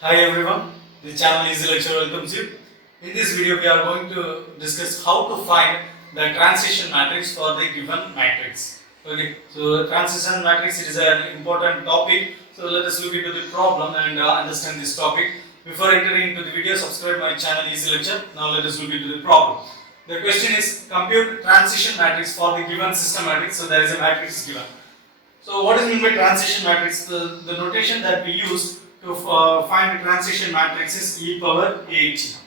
Hi everyone, the channel Easy Lecture welcomes you. In this video, we are going to discuss how to find the transition matrix for the given matrix. Okay, so transition matrix is an important topic. So let us look into the problem and understand this topic. Before entering into the video, subscribe my channel Easy Lecture. Now let us look into the problem. The question is compute transition matrix for the given system matrix. So there is a matrix given. So what is meant by transition matrix? The notation that we use to find the transition matrix is e power at.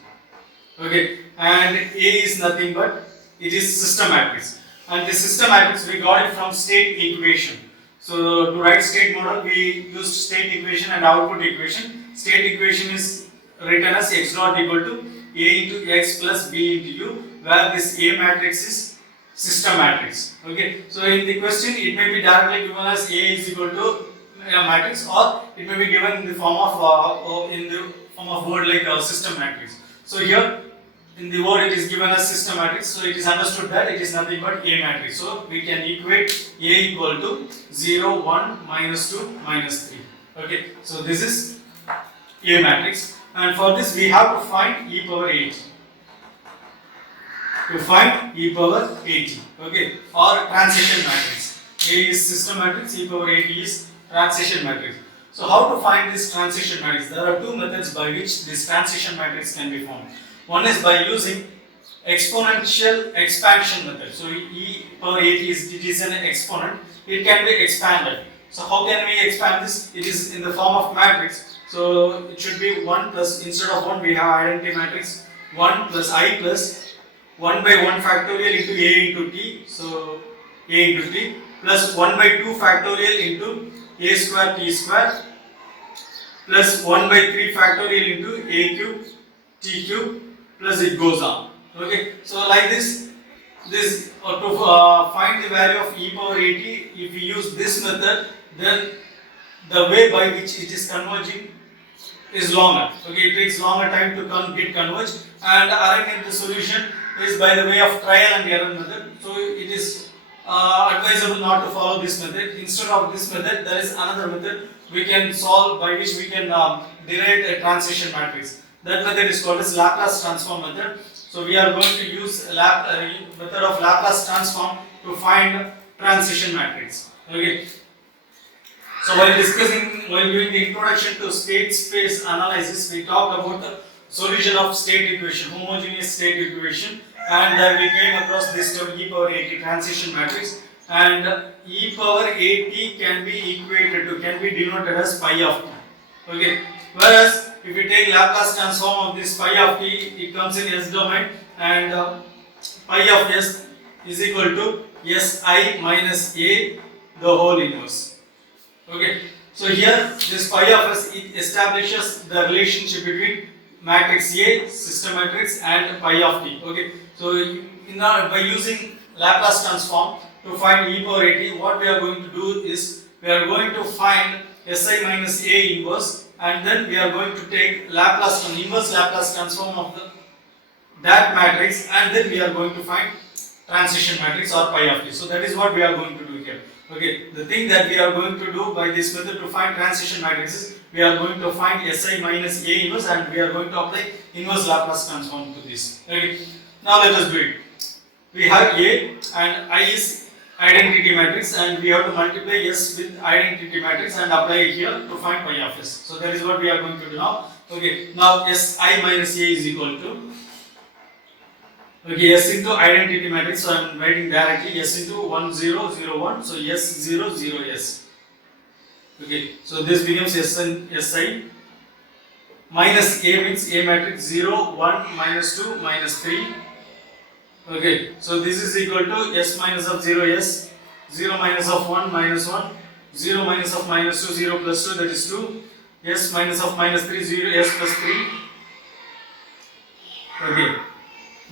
Okay, and A is nothing but it is system matrix, and the system matrix we got it from state equation. So to write state model, we used state equation and output equation. State equation is written as x dot equal to A into x plus B into u, where this A matrix is system matrix. Okay, so in the question it may be directly given as A is equal to a matrix, or it may be given in the form of word like system matrix. So here in the word it is given as system matrix, so it is understood that it is nothing but A matrix. So we can equate A equal to 0, 1, minus 2, minus 3. Okay, so this is A matrix, and for this we have to find e power 8. To find e power 80, okay, or transition matrix. A is system matrix, e power 80 is transition matrix. So how to find this transition matrix? There are two methods by which this transition matrix can be found. One is by using exponential expansion method. So e power 80 is an exponent. It can be expanded. So how can we expand this? It is in the form of matrix. So it should be 1 plus, instead of 1 we have identity matrix 1 plus I plus 1 by 1 factorial into A into T, so A into T, plus 1 by 2 factorial into A square T square, plus 1 by 3 factorial into A cube T cube, plus it goes on. Okay, so like this to find the value of e power 80, if we use this method, then the way by which it is converging is longer. Okay, it takes longer time to get converged, and arriving at the solution is by the way of trial and error method. So it is advisable not to follow this method. Instead of this method, there is another method we can solve, by which we can derive a transition matrix. That method is called as Laplace transform method. So we are going to use method of Laplace transform to find transition matrix. Okay. So while doing the introduction to state space analysis, we talked about the solution of state equation, homogeneous state equation, and we came across this term e power 80 transition matrix, and e power 80 can be denoted as pi of t. Okay, whereas if we take Laplace transform of this pi of t, it comes in S domain, and pi of s is equal to si minus a the whole inverse. Okay, so here this pi of s, it establishes the relationship between matrix A, system matrix, and pi of t. Okay, so by using Laplace transform to find e power 80, what we are going to do is we are going to find si minus a inverse, and then we are going to take inverse Laplace transform of that matrix, and then we are going to find transition matrix or pi of t. So that is what we are going to do here. Okay, the thing that we are going to do by this method to find transition matrices, we are going to find si minus a inverse, and we are going to apply inverse Laplace transform to this. Okay, now let us do it. We have a, and I is identity matrix, and we have to multiply s with identity matrix and apply it here to find pi of s. So that is what we are going to do now. Okay, now si minus a is equal to, okay, s into identity matrix, so I am writing directly s into 1 0 0 1, so s 0 0 s. Okay, so this becomes si minus a means a matrix 0 1 minus 2 minus 3. Okay, so this is equal to s minus of 0 s, 0 minus of 1 minus 1, 0 minus of minus 2 0 plus 2, that is 2, s minus of minus 3 0 s plus 3. Okay,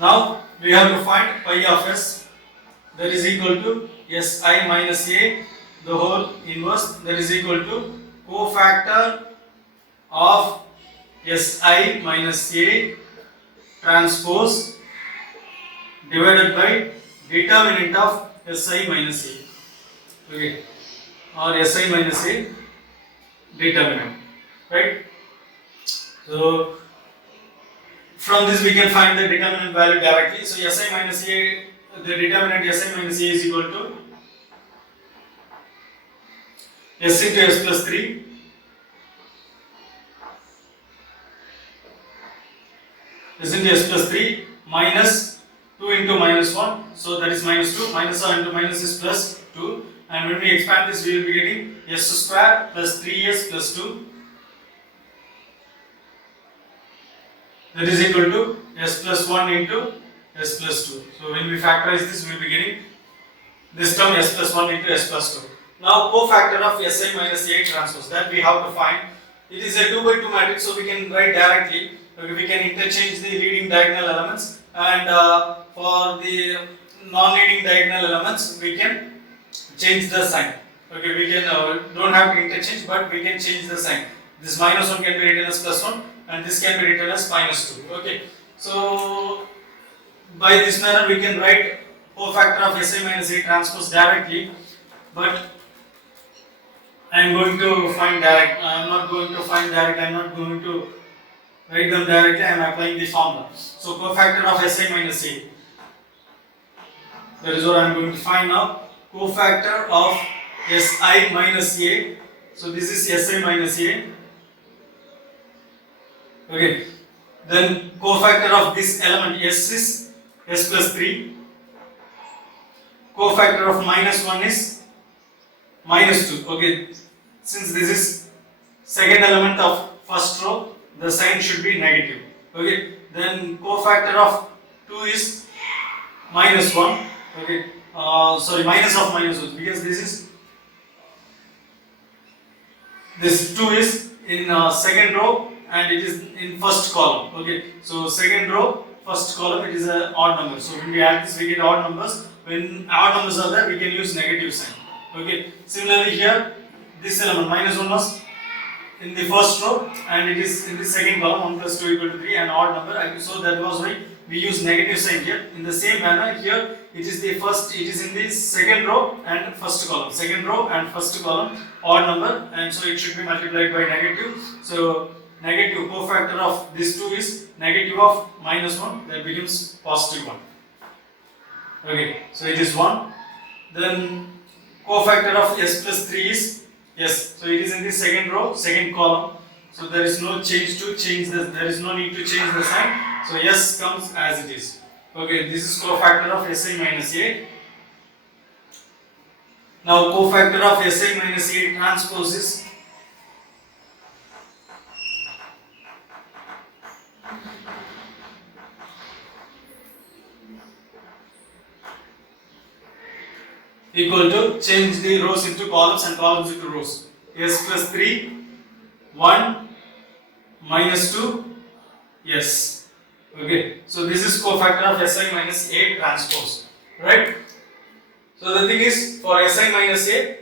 now we have to find pi of s, that is equal to si minus a the whole inverse, that is equal to cofactor of si minus a transpose divided by determinant of si minus a. Okay, or si minus a determinant, right? So from this we can find the determinant value directly. So Si minus A, the determinant Si minus A is equal to S into S plus 3 S into S plus 3 minus 2 into minus 1, so that is minus 2, minus 1 into minus is plus 2, and when we expand this we will be getting S square plus 3S plus 2, that is equal to S plus 1 into S plus 2. So when we factorize this we will be getting this term S plus 1 into S plus 2. Now cofactor of Si minus A transpose, that we have to find. It is a 2 by 2 matrix, so we can write directly. Okay, we can interchange the leading diagonal elements, and for the non-leading diagonal elements we can change the sign. Okay, we can don't have to interchange, but we can change the sign. This minus 1 can be written as plus 1 and this can be written as minus 2. Okay, so by this manner we can write cofactor of Si minus A transpose directly, but I am going to find direct. I am not going to find direct. I am not going to write them directly. I am applying the formula. So cofactor of Si minus A. That is what I am going to find now. Cofactor of Si minus A. So this is Si minus A. Okay. Then cofactor of this element S is S plus 3. Cofactor of minus 1 is minus 2. Okay, since this is second element of first row, the sign should be negative. Okay, then cofactor of 2 is minus 1. Okay, sorry, minus of minus 1, because this 2 is in second row and it is in first column. Okay, so second row, first column, it is an odd number. So when we add this, we get odd numbers. When odd numbers are there, we can use negative sign. Okay, similarly here this element minus 1 was in the first row and it is in the second column, 1 plus 2 equal to 3, an odd number, so that was why we use negative sign here. In the same manner here it is in the second row and first column, odd number, and so it should be multiplied by negative. So negative cofactor of this 2 is negative of minus 1, that becomes positive 1. Okay, so it is 1. Then cofactor of S plus 3 is S. So it is in the second row, second column. So there is no change to change this. There is no need to change the sign. So S comes as it is. Okay, this is cofactor of Si minus A. Now cofactor of Si minus A transpose is equal to, change the rows into columns and columns into rows. S plus 3, 1, minus 2, S. Okay, so this is cofactor of Si minus A transpose, right? So the thing is, for Si minus A,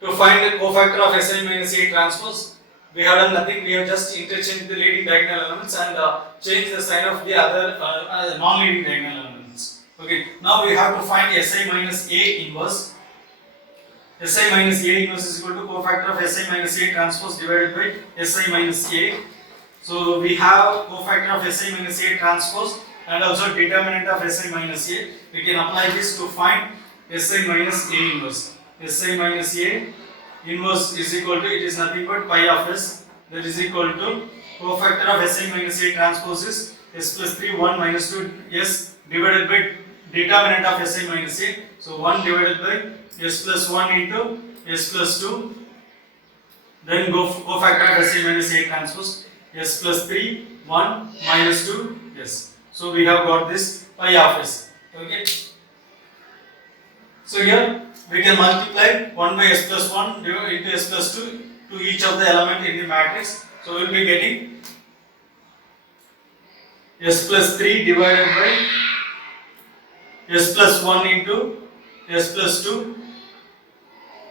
to find the cofactor of Si minus A transpose, we have done nothing. We have just interchanged the leading diagonal elements and changed the sign of the other non-leading diagonal elements. Okay, now we have to find Si minus A inverse. Si minus A inverse is equal to cofactor of Si minus A transpose divided by Si minus A. So we have cofactor of Si minus A transpose and also determinant of Si minus A. We can apply this to find Si minus A inverse. Si minus A inverse is equal to, it is nothing but pi of S, that is equal to cofactor of Si minus A transpose is S plus 3, 1 minus 2 S divided by determinant of Si minus A. So 1 divided by S plus 1 into S plus 2. Then cofactor of Si minus A transpose S plus 3, 1 minus 2 S. So we have got this pi of S. Okay. So here we can multiply 1 by S plus 1 into S plus 2 to each of the element in the matrix. So we will be getting S plus 3 divided by S plus 1 into S plus 2,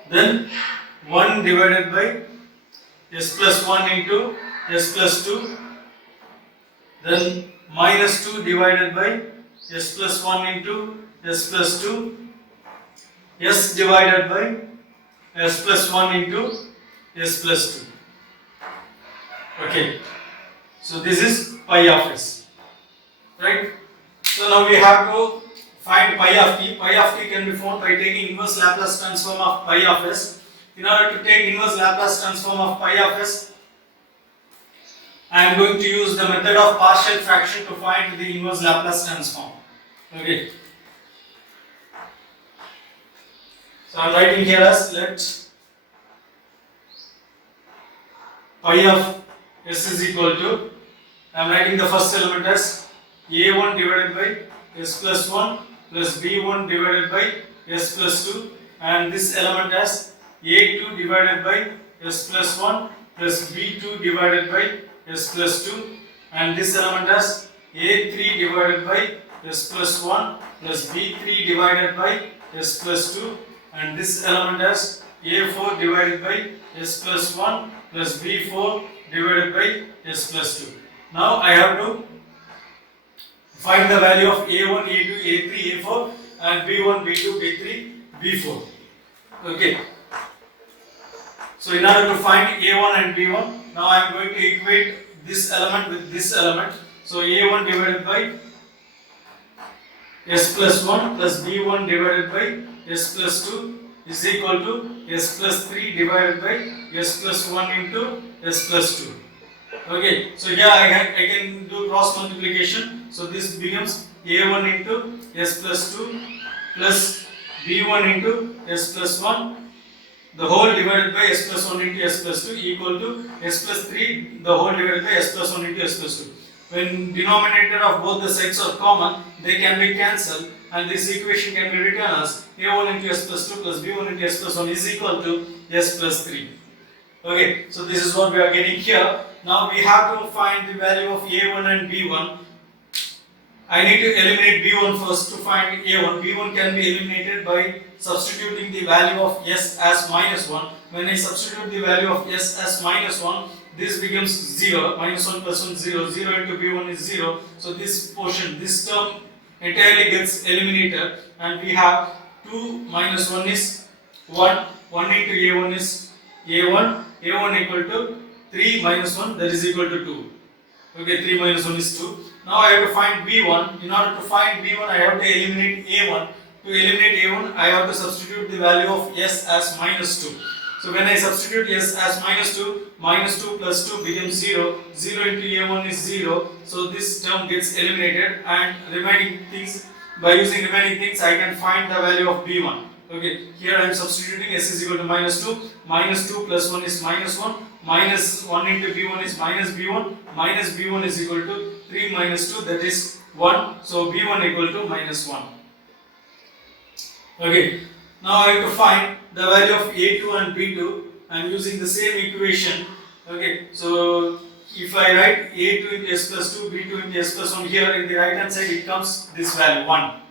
then 1 divided by S plus 1 into S plus 2, then minus 2 divided by S plus 1 into S plus 2, S divided by S plus 1 into S plus 2. Okay, so this is pi of s, right? So now we have to find pi of t. Pi of t can be found by taking inverse Laplace transform of pi of s. In order to take inverse Laplace transform of pi of s, I am going to use the method of partial fraction to find the inverse Laplace transform. Okay. So I am writing here as let pi of s is equal to, I am writing the first element as a1 divided by s plus 1 plus b1 divided by s plus 2, and this element as a2 divided by s plus 1 plus b2 divided by s plus 2, and this element as a3 divided by s plus 1 plus b3 divided by s plus 2, and this element as a4 divided by s plus 1 plus b4 divided by s plus 2. Now I have to find the value of a1, a2, a3, a4 and b1, b2, b3, b4. Okay. So in order to find a1 and b1, now I am going to equate this element with this element. So a1 divided by s plus 1 plus b1 divided by s plus 2 is equal to s plus 3 divided by s plus 1 into s plus 2. Okay, so here I can do cross multiplication. So this becomes a1 into s plus 2 plus b1 into s plus 1, the whole divided by s plus 1 into s plus 2 equal to s plus 3 the whole divided by s plus 1 into s plus 2. When denominator of both the sides are common, they can be cancelled, and this equation can be written as a1 into s plus 2 plus b1 into s plus 1 is equal to s plus 3. Okay, so this is what we are getting here. Now we have to find the value of a1 and b1. I need to eliminate b1 first to find a1. b1 can be eliminated by substituting the value of s as minus 1. When I substitute the value of s as minus 1, this becomes 0. Minus 1 plus 1 0. 0 into b1 is 0. So this portion, this term entirely gets eliminated, and we have 2 minus 1 is 1. 1 into a1 is a1. a1 equal to 3 minus 1, that is equal to 2. Okay, 3 minus 1 is 2. Now I have to find b1. In order to find b1, I have to eliminate a1. To eliminate a1, I have to substitute the value of s as minus 2. So when I substitute s as minus 2 plus 2 becomes 0. 0 into a1 is 0. So this term gets eliminated, and remaining things, by using remaining things, I can find the value of b1. Okay, here I am substituting s is equal to minus 2. Minus 2 plus 1 is minus 1. Minus 1 into b1 is minus b1. Minus b1 is equal to 3 minus 2, that is 1. So b1 equal to minus 1. Okay, now I have to find the value of a2 and b2. I am using the same equation. Okay, so if I write a2 into s plus 2, b2 into s plus 1, here in the right hand side it comes this value 1.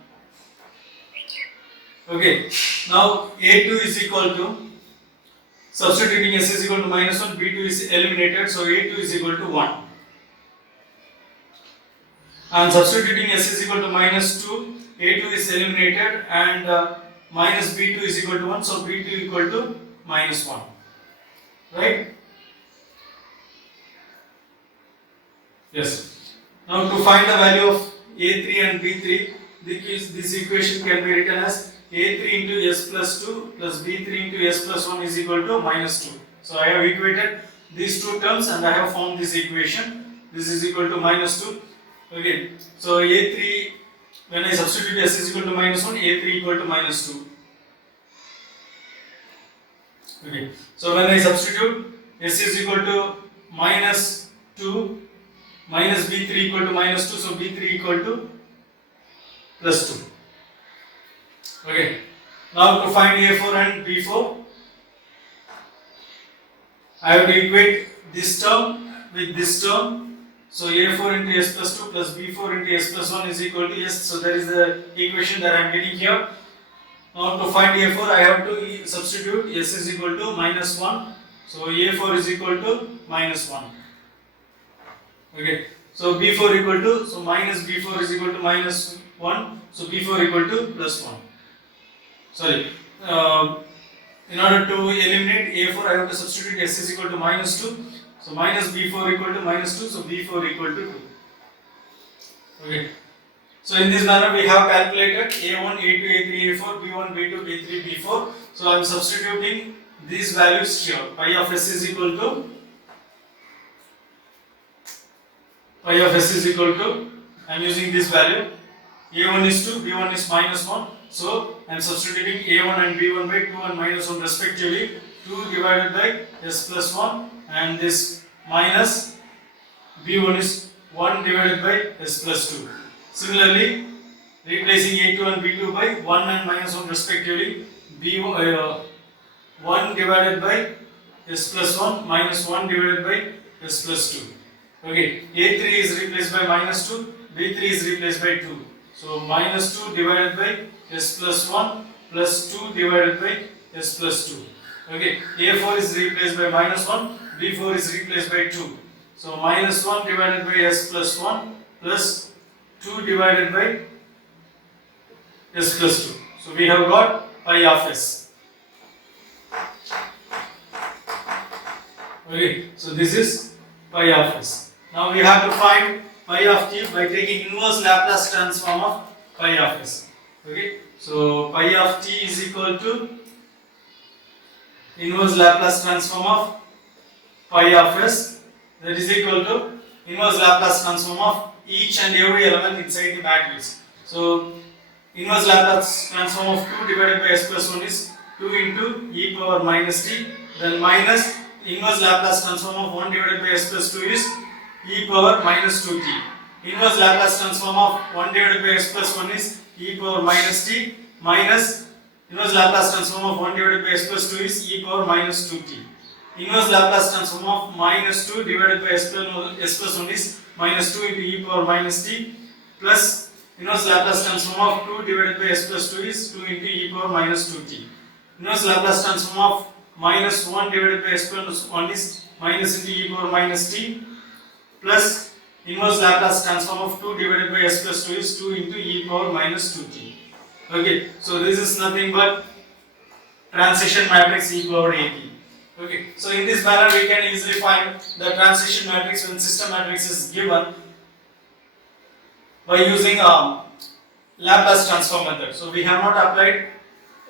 Okay, now a2 is equal to, substituting s is equal to minus 1, b2 is eliminated, so a2 is equal to 1. And substituting s is equal to minus 2, a2 is eliminated, and minus b2 is equal to 1, so b2 equal to minus 1. Right? Yes. Now to find the value of a3 and b3, this equation can be written as a3 into s plus 2 plus b3 into s plus 1 is equal to minus 2. So I have equated these two terms and I have found this equation. This is equal to minus 2. Okay, so a3, when I substitute s is equal to minus 1, a3 equal to minus 2. Okay, so when I substitute s is equal to minus 2, minus b3 equal to minus 2, so b3 equal to plus 2. Okay, now to find a4 and b4, I have to equate this term with this term. So a4 into s plus 2 plus b4 into s plus 1 is equal to s. So that is the equation that I am getting here. Now to find a4, I have to substitute s is equal to minus 1. So a4 is equal to minus 1. Okay, so b4 equal to, so minus b4 is equal to minus 1. So b4 equal to plus 1. Sorry, in order to eliminate a4, I have to substitute s is equal to minus 2. So minus b4 equal to minus 2, so b4 equal to 2. Okay. So in this manner we have calculated a1, a2, a3, a4, b1, b2, b3, b4. So I am substituting these values here. Pi of s is equal to I am using this value. a1 is 2, b1 is minus 1. So I am substituting a1 and b1 by 2 and minus 1 respectively. 2 divided by s plus 1, and this minus b1 is 1 divided by s plus 2. Similarly, replacing a2 and b2 by 1 and minus 1 respectively, b1 1 divided by s plus 1 minus 1 divided by s plus 2. Okay, a3 is replaced by minus 2, b3 is replaced by 2. So minus 2 divided by s plus 1 plus 2 divided by s plus 2. Okay, a4 is replaced by minus 1, b4 is replaced by 2. So minus 1 divided by s plus 1 plus 2 divided by s plus 2. So we have got pi of s. Okay, so this is pi of s. Now we have to find pi of t by taking inverse Laplace transform of pi of s. Okay, so pi of t is equal to inverse Laplace transform of pi of s, that is equal to inverse Laplace transform of each and every element inside the matrix. So inverse Laplace transform of 2 divided by s plus 1 is 2 into e power minus t, then minus inverse Laplace transform of 1 divided by s plus 2 is e power minus 2t. Inverse Laplace transform of 1 divided by s plus 1 is e power minus t, minus inverse Laplace transform of 1 divided by s plus 2 is e power minus 2t. Inverse Laplace transform of minus 2 divided by s plus 1 is minus 2 into e power minus t, plus inverse Laplace transform of 2 divided by s plus 2 is 2 into e power minus 2t. Inverse Laplace transform of minus 1 divided by s plus 1 is minus into e power minus t, plus inverse Laplace transform of 2 divided by s plus 2 is 2 into e power minus 2t. Okay, so this is nothing but transition matrix e power at. Okay, so in this manner we can easily find the transition matrix when system matrix is given by using Laplace transform method. So we have not applied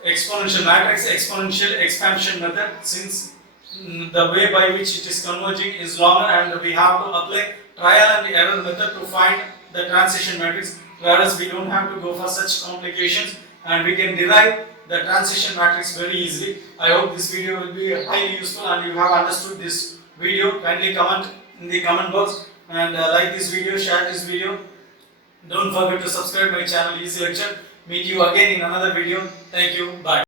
exponential matrix, exponential expansion method, since the way by which it is converging is longer, and we have to apply trial and error method to find the transition matrix, whereas we don't have to go for such complications and we can derive the transition matrix very easily. I hope this video will be highly useful and you have understood this video. Kindly comment in the comment box and like this video, share this video. Don't forget to subscribe my channel Easy Lecture. Meet you again in another video. Thank you. Bye.